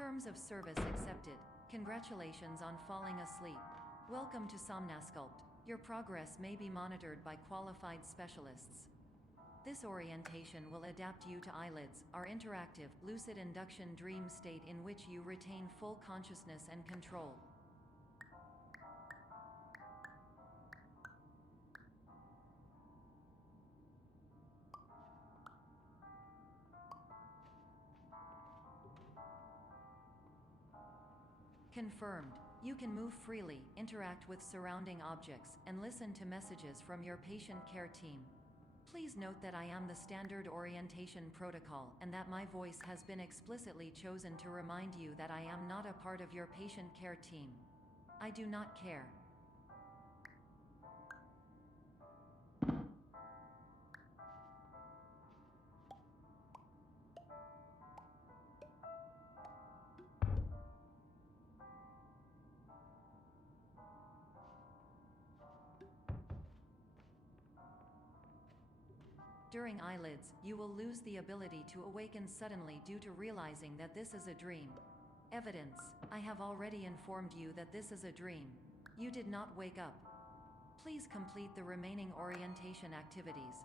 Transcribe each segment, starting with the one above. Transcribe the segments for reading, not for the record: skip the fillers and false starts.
Terms of service accepted. Congratulations on falling asleep. Welcome to Somnasculpt. Your progress may be monitored by qualified specialists. This orientation will adapt you to eyelids, our interactive, lucid induction dream state in which you retain full consciousness and control. Confirmed. You can move freely, interact with surrounding objects, and listen to messages from your patient care team. Please note that I am the standard orientation protocol and that my voice has been explicitly chosen to remind you that I am not a part of your patient care team. I do not care. During eyelids, you will lose the ability to awaken suddenly due to realizing that this is a dream. Evidence: I have already informed you that this is a dream. You did not wake up. Please complete the remaining orientation activities.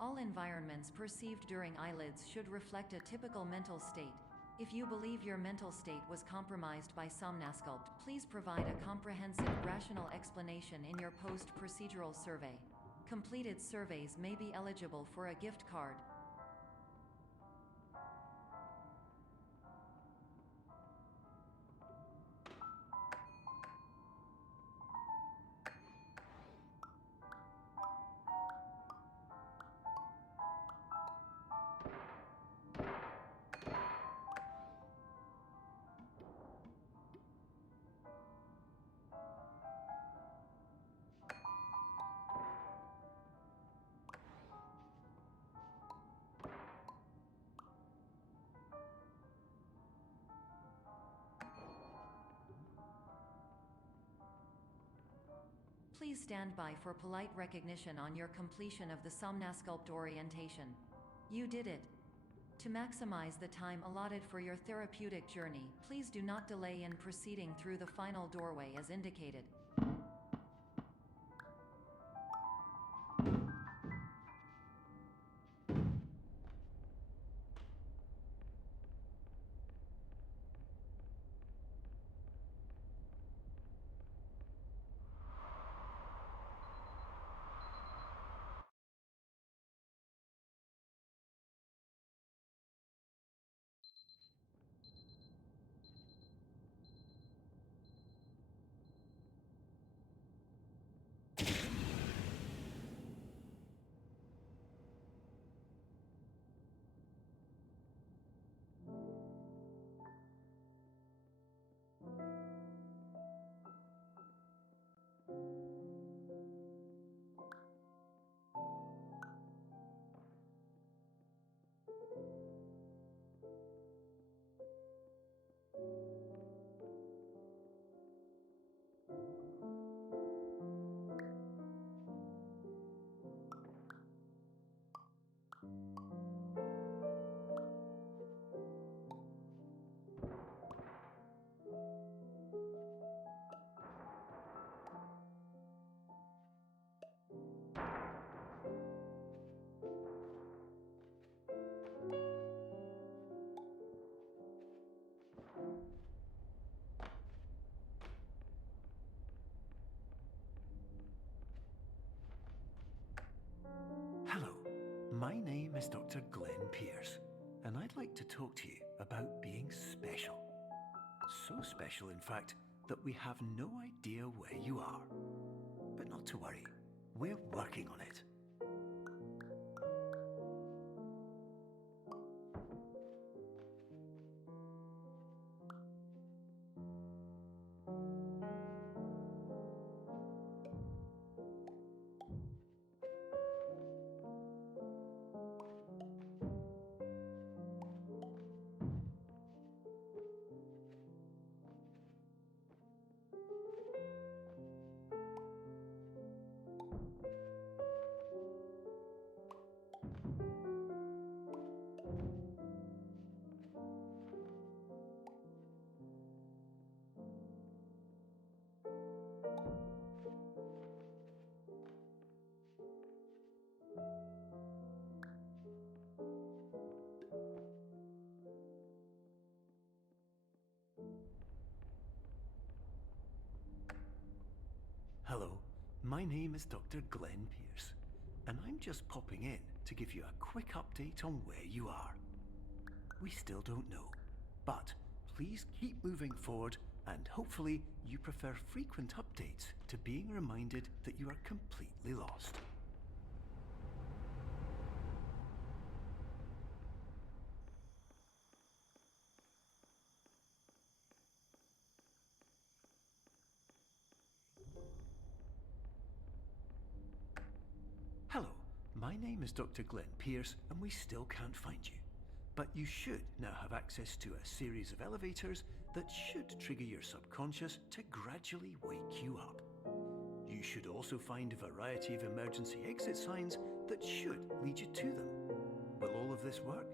All environments perceived during eyelids should reflect a typical mental state. If you believe your mental state was compromised by Somnasculpt, please provide a comprehensive, rational explanation in your post-procedural survey. Completed surveys may be eligible for a gift card. Please stand by for polite recognition on your completion of the Somnasculpt orientation. You did it. To maximize the time allotted for your therapeutic journey, please do not delay in proceeding through the final doorway as indicated. My name is Dr. Glenn Pierce, and I'd like to talk to you about being special. So special, in fact, that we have no idea where you are. But not to worry, we're working on it. my name is Dr. Glenn Pierce, and I'm just popping in to give you a quick update on where you are. We still don't know, but please keep moving forward, and hopefully you prefer frequent updates to being reminded that you are completely lost. Hello, my name is Dr. Glenn Pierce, and we still can't find you. But you should now have access to a series of elevators that should trigger your subconscious to gradually wake you up. You should also find a variety of emergency exit signs that should lead you to them. Will all of this work?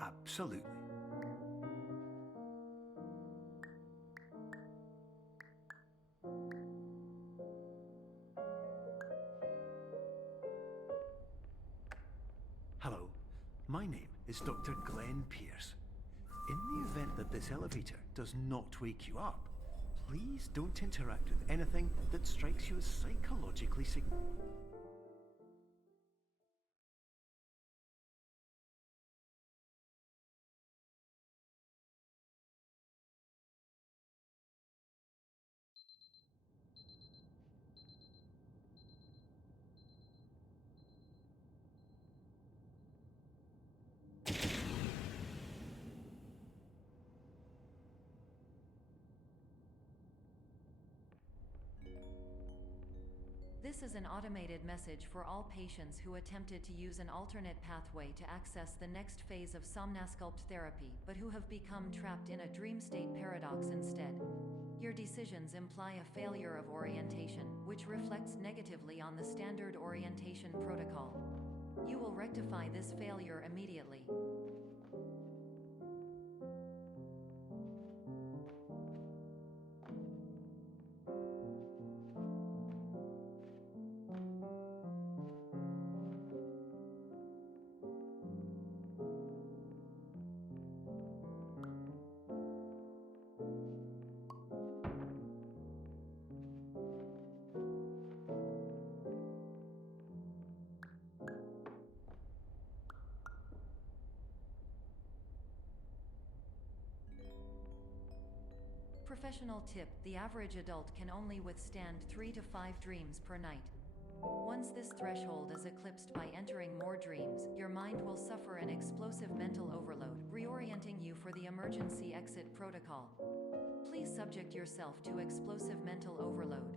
Absolutely. Hello, my name is Dr. Glenn Pierce. In the event that this elevator does not wake you up, please don't interact with anything that strikes you as psychologically significant. This is an automated message for all patients who attempted to use an alternate pathway to access the next phase of somnasculpt therapy but who have become trapped in a dream state paradox instead. Your decisions imply a failure of orientation, which reflects negatively on the standard orientation protocol. You will rectify this failure immediately. Professional tip: the average adult can only withstand 3 to 5 dreams per night. Once this threshold is eclipsed by entering more dreams, your mind will suffer an explosive mental overload, reorienting you for the emergency exit protocol. Please subject yourself to explosive mental overload.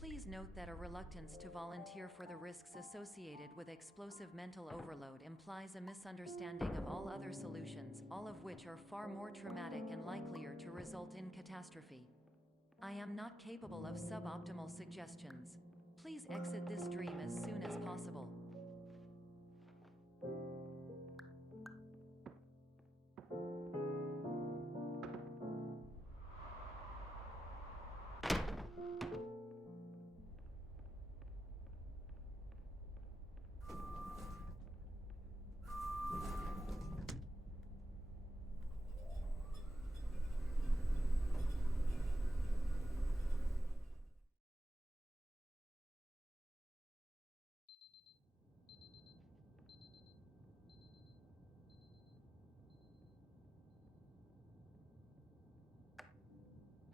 Please note that a reluctance to volunteer for the risks associated with explosive mental overload implies a misunderstanding of all other solutions, all of which are far more traumatic and likelier to result in catastrophe. I am not capable of suboptimal suggestions. Please exit this dream as soon as possible.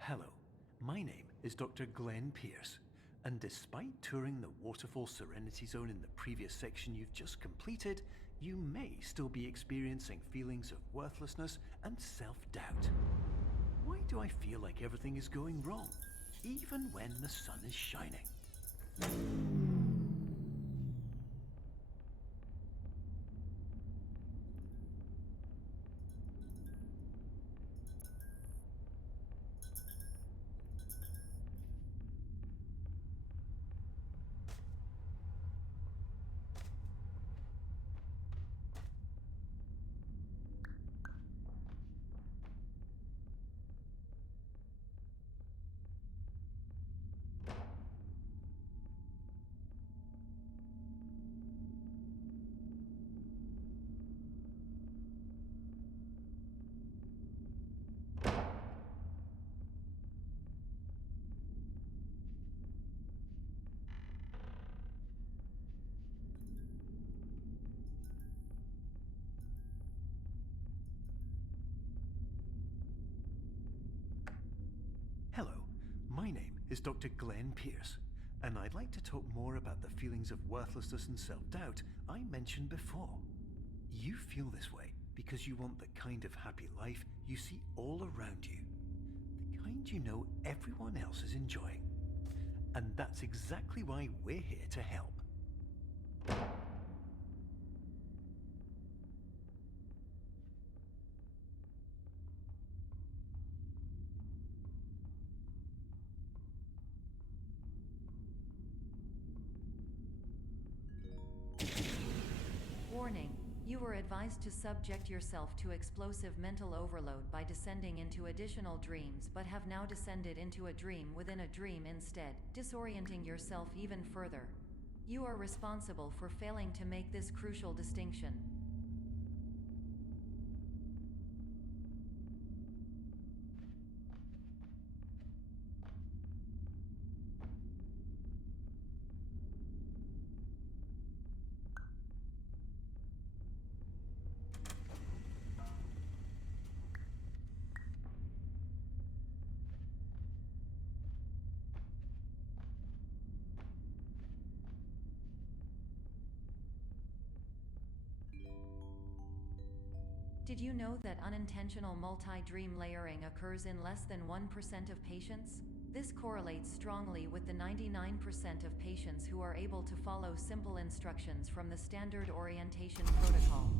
Hello, my name is Dr. Glenn Pierce, and despite touring the Waterfall Serenity Zone in the previous section you've just completed, you may still be experiencing feelings of worthlessness and self-doubt. Why do I feel like everything is going wrong, even when the sun is shining? My name is Dr. Glenn Pierce, and I'd like to talk more about the feelings of worthlessness and self-doubt I mentioned before. You feel this way because you want the kind of happy life you see all around you, the kind you know everyone else is enjoying. And that's exactly why we're here to help. Warning. You were advised to subject yourself to explosive mental overload by descending into additional dreams, but have now descended into a dream within a dream instead, disorienting yourself even further. You are responsible for failing to make this crucial distinction. Did you know that unintentional multi-dream layering occurs in less than 1% of patients? This correlates strongly with the 99% of patients who are able to follow simple instructions from the standard orientation protocol.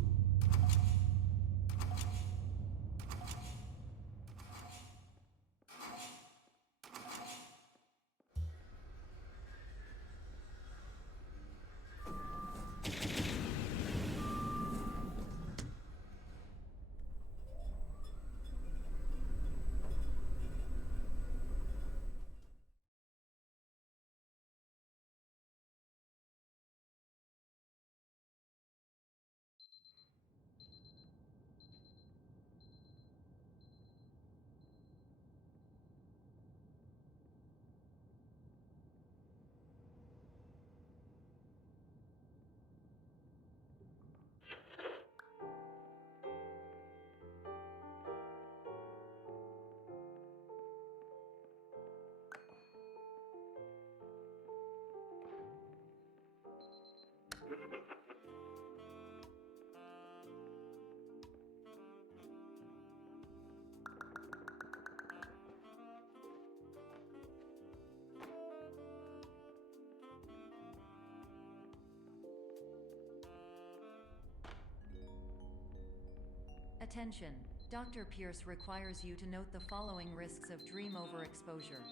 Attention! Dr. Pierce requires you to note the following risks of dream overexposure.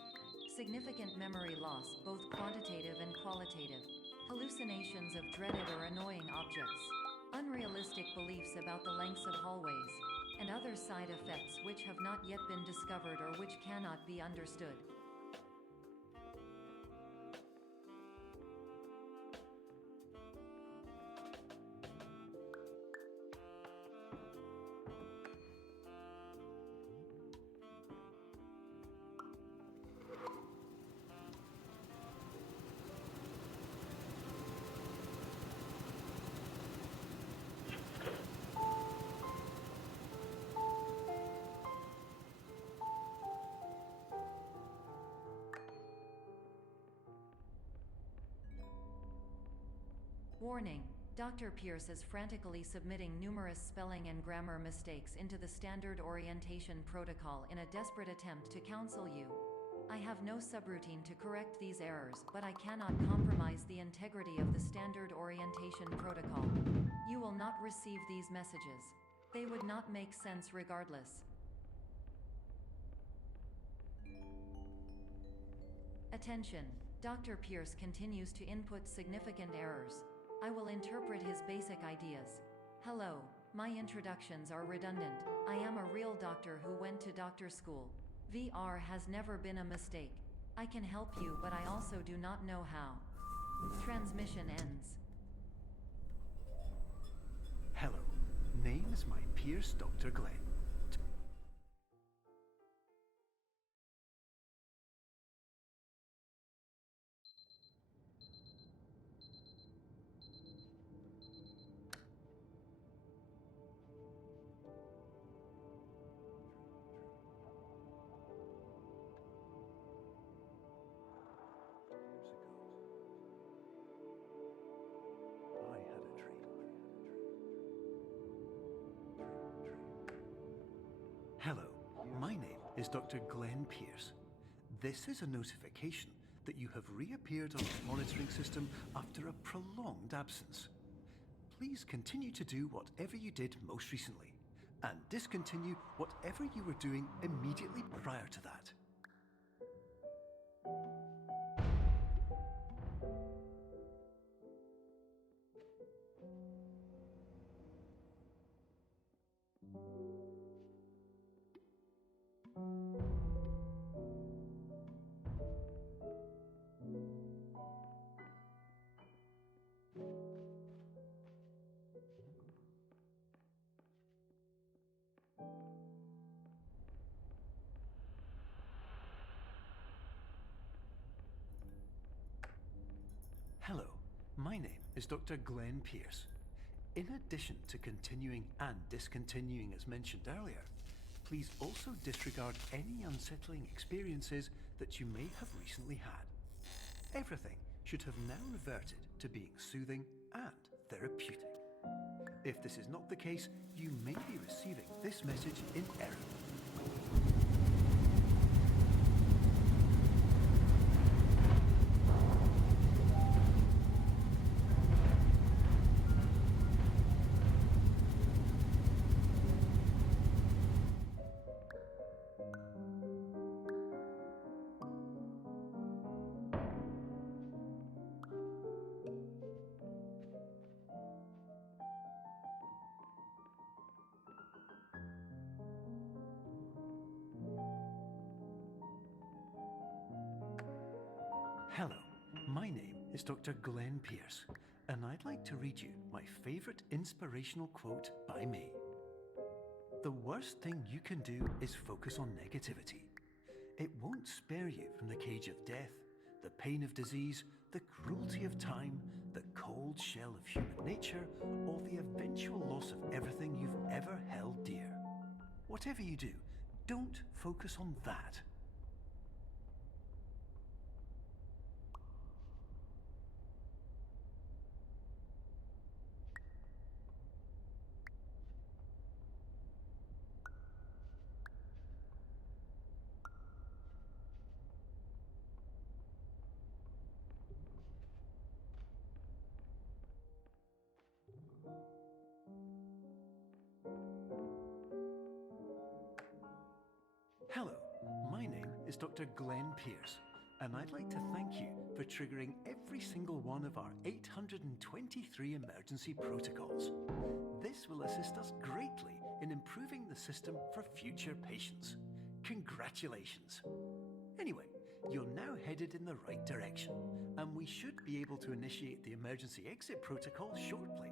Significant memory loss, both quantitative and qualitative. Hallucinations of dreaded or annoying objects. Unrealistic beliefs about the lengths of hallways. And other side effects which have not yet been discovered or which cannot be understood. Warning. Dr. Pierce is frantically submitting numerous spelling and grammar mistakes into the standard orientation protocol in a desperate attempt to counsel you. I have no subroutine to correct these errors, but I cannot compromise the integrity of the standard orientation protocol. You will not receive these messages. They would not make sense regardless. Attention! Dr. Pierce continues to input significant errors. I will interpret his basic ideas. Hello, my introductions are redundant. I am a real doctor who went to doctor school. VR has never been a mistake. I can help you, but I also do not know how. Transmission ends. Hello, name is my Pierce Dr. Glenn. is Dr. Glenn Pierce. This is a notification that you have reappeared on the monitoring system after a prolonged absence. Please continue to do whatever you did most recently, and discontinue whatever you were doing immediately prior to that. Hello, my name is Dr. Glenn Pierce. In addition to continuing and discontinuing as mentioned earlier, please also disregard any unsettling experiences that you may have recently had. Everything should have now reverted to being soothing and therapeutic. If this is not the case, you may be receiving this message in error. Hello, my name is Dr. Glenn Pierce, and I'd like to read you my favorite inspirational quote by me. The worst thing you can do is focus on negativity. It won't spare you from the cage of death, the pain of disease, the cruelty of time, the cold shell of human nature, or the eventual loss of everything you've ever held dear. Whatever you do, don't focus on that. Hello, my name is Dr. Glenn Pierce, and I'd like to thank you for triggering every single one of our 823 emergency protocols. This will assist us greatly in improving the system for future patients. Congratulations! Anyway, you're now headed in the right direction, and we should be able to initiate the emergency exit protocol shortly.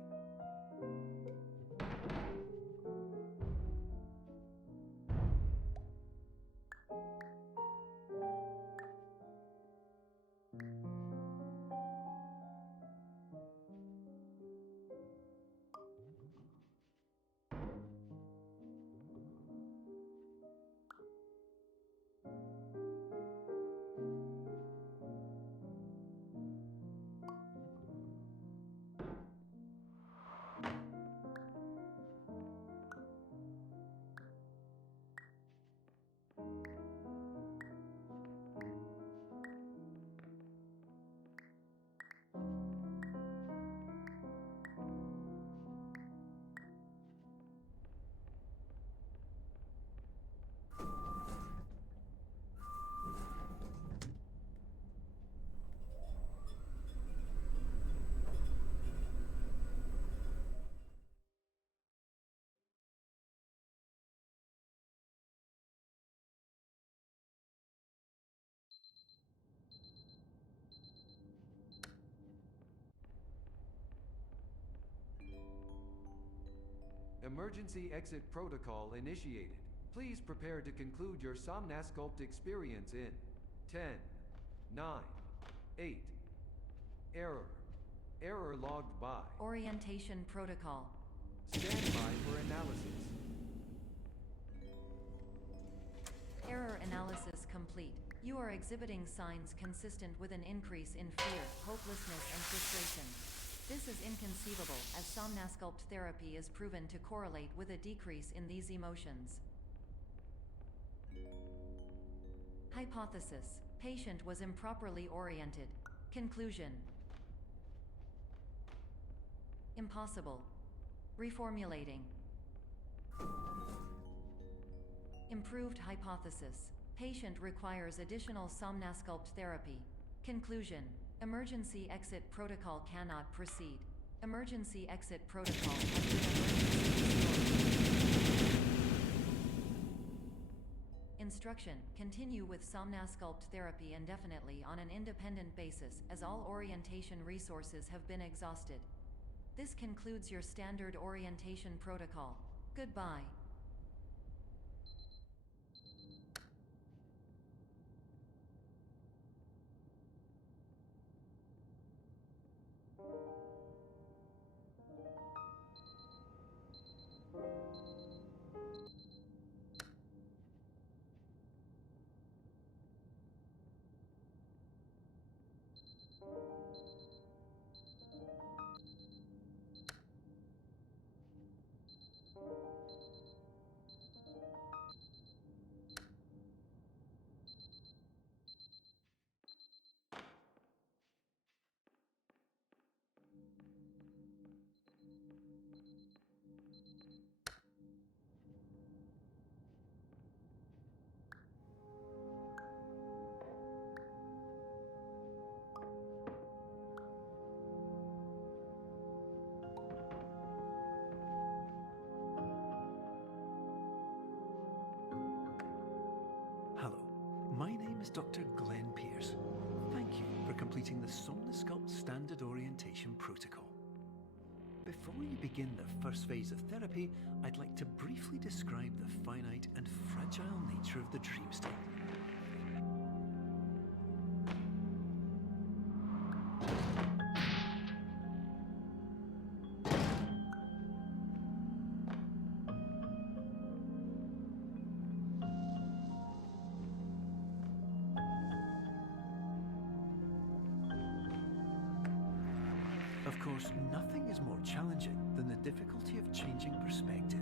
Emergency exit protocol initiated. Please prepare to conclude your Somnasculpt experience in 10, 9, 8. Error logged by. Orientation protocol. Stand by for analysis. Error analysis complete. You are exhibiting signs consistent with an increase in fear, hopelessness, and frustration. This is inconceivable, as Somnasculpt therapy is proven to correlate with a decrease in these emotions. Hypothesis: patient was improperly oriented. Conclusion: impossible. Reformulating. Improved hypothesis: patient requires additional somnasculpt therapy. Conclusion: emergency exit protocol cannot proceed. Emergency exit protocol has been emergency. Instruction: continue with somnasculpt therapy indefinitely on an independent basis, as all orientation resources have been exhausted. This concludes your standard orientation protocol. Goodbye. Hello, my name is Dr. Glenn Pierce. Thank you for completing the Somnosculpt Standard Orientation Protocol. Before you begin the first phase of therapy, I'd like to briefly describe the finite and fragile nature of the dream state. Of course, nothing is more challenging than the difficulty of changing perspective,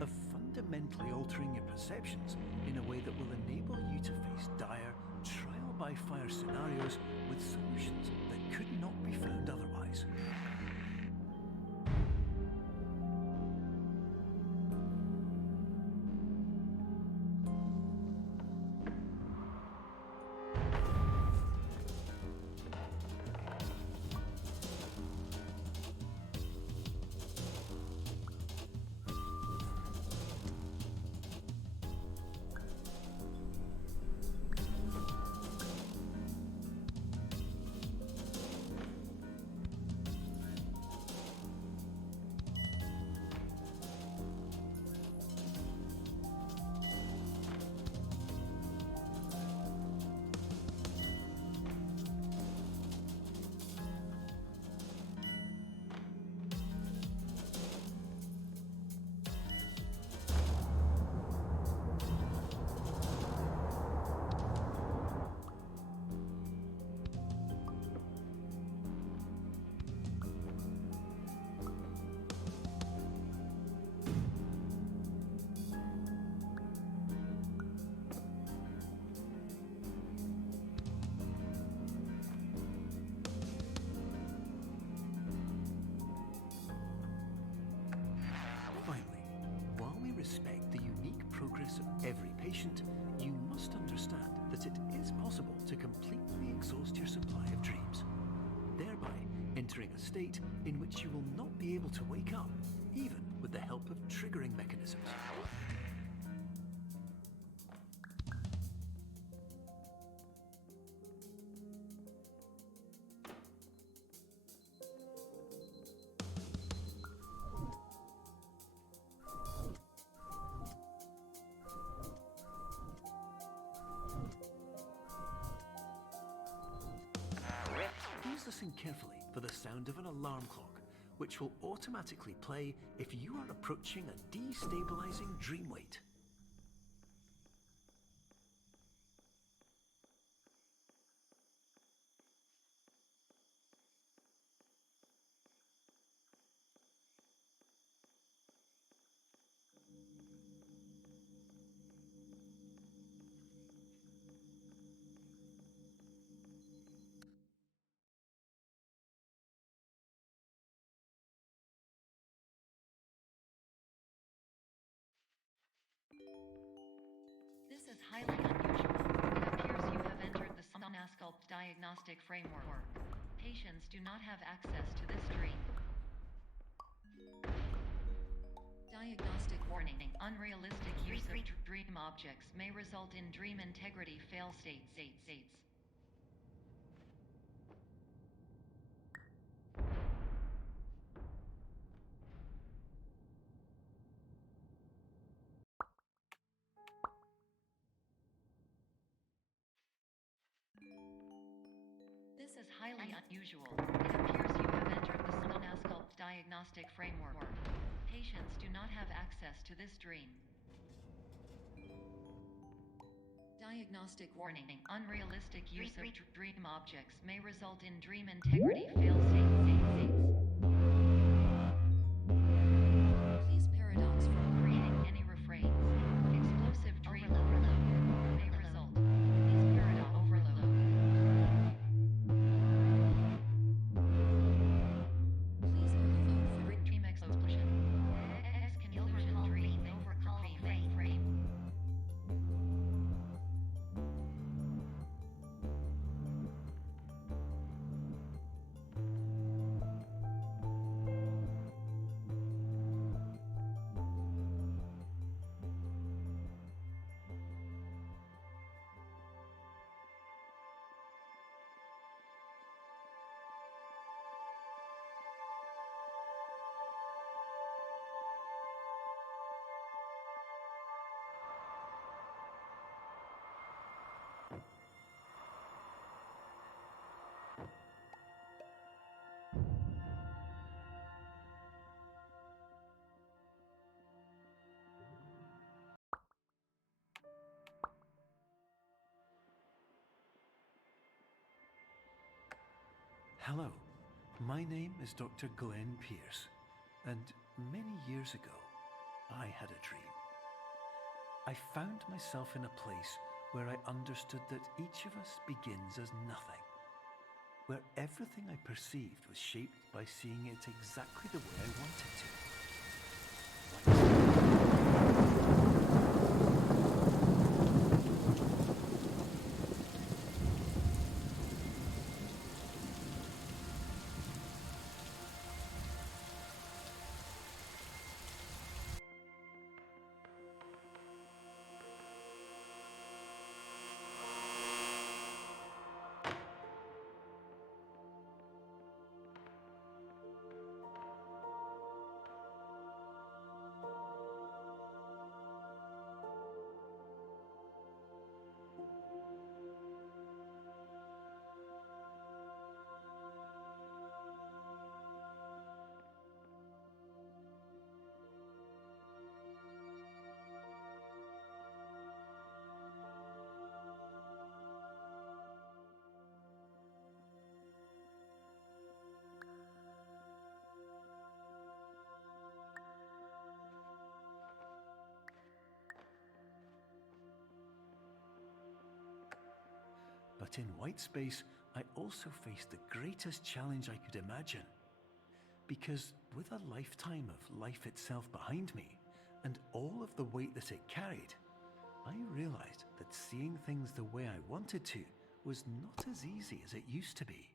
of fundamentally altering your perceptions in a way that will enable you to face dire, trial-by-fire scenarios with solutions that could not be found otherwise. Respect the unique progress of every patient, you must understand that it is possible to completely exhaust your supply of dreams, thereby entering a state in which you will not be able to wake up, even with the help of triggering mechanisms. Listen carefully for the sound of an alarm clock, which will automatically play if you are approaching a destabilizing dream weight. highly unusual. It appears you have entered the Somnasculpt diagnostic framework. Patients do not have access to this dream. Diagnostic warning. Unrealistic use of dream objects may result in dream integrity fail states. This is highly unusual. It appears you have entered the Somnasculpt diagnostic framework. Patients do not have access to this dream. Diagnostic warning. Unrealistic use of dream objects may result in dream integrity fail states. Please paradox from creating any refrains. Explosive dream overload may result. Please paradox overload. Please overload for dream explosion. Exclusion dream overcall frame. Hello, my name is Dr. Glenn Pierce, and many years ago, I had a dream. I found myself in a place where I understood that each of us begins as nothing, where everything I perceived was shaped by seeing it exactly the way I wanted to. But in white space, I also faced the greatest challenge I could imagine. Because with a lifetime of life itself behind me, and all of the weight that it carried, I realized that seeing things the way I wanted to was not as easy as it used to be.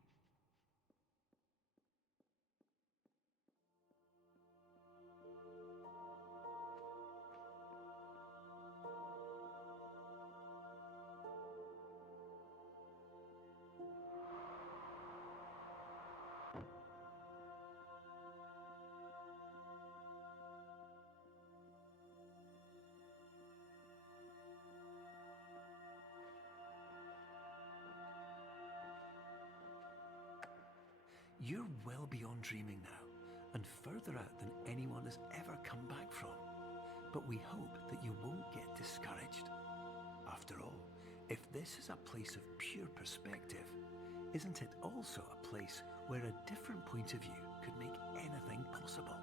You're well beyond dreaming now, and further out than anyone has ever come back from. But we hope that you won't get discouraged. After all, if this is a place of pure perspective, isn't it also a place where a different point of view could make anything possible?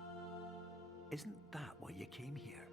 Isn't that why you came here?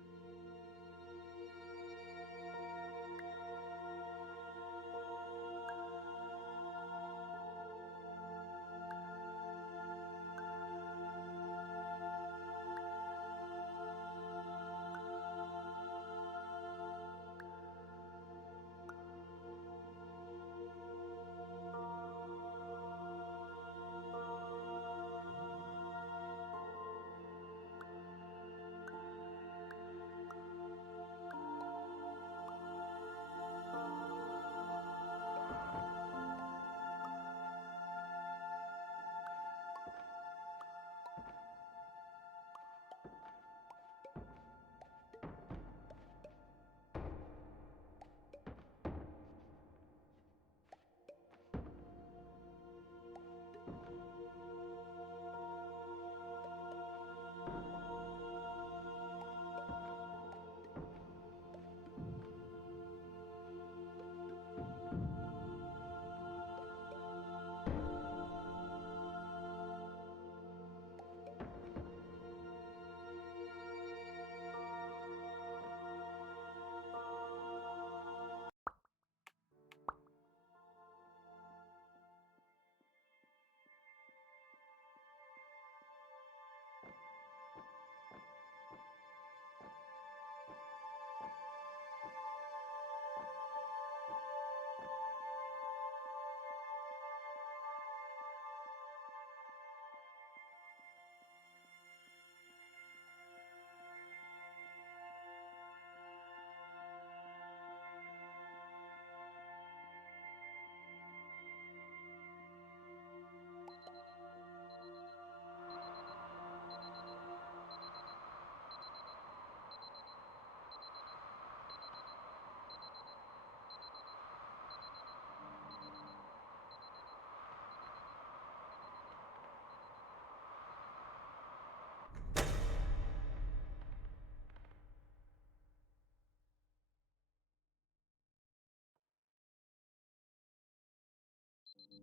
Hello,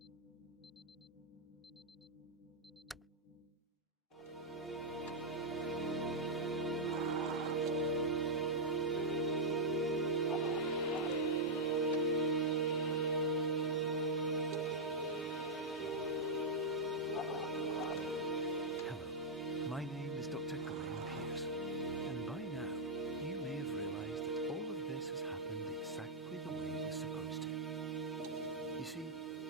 my name is Dr. Glenn Pierce, and by now you may have realised that all of this has happened exactly the way it was supposed to. You see,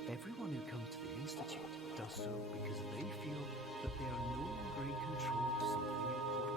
everyone who comes to the Institute does so because they feel that they are no longer in control of something important.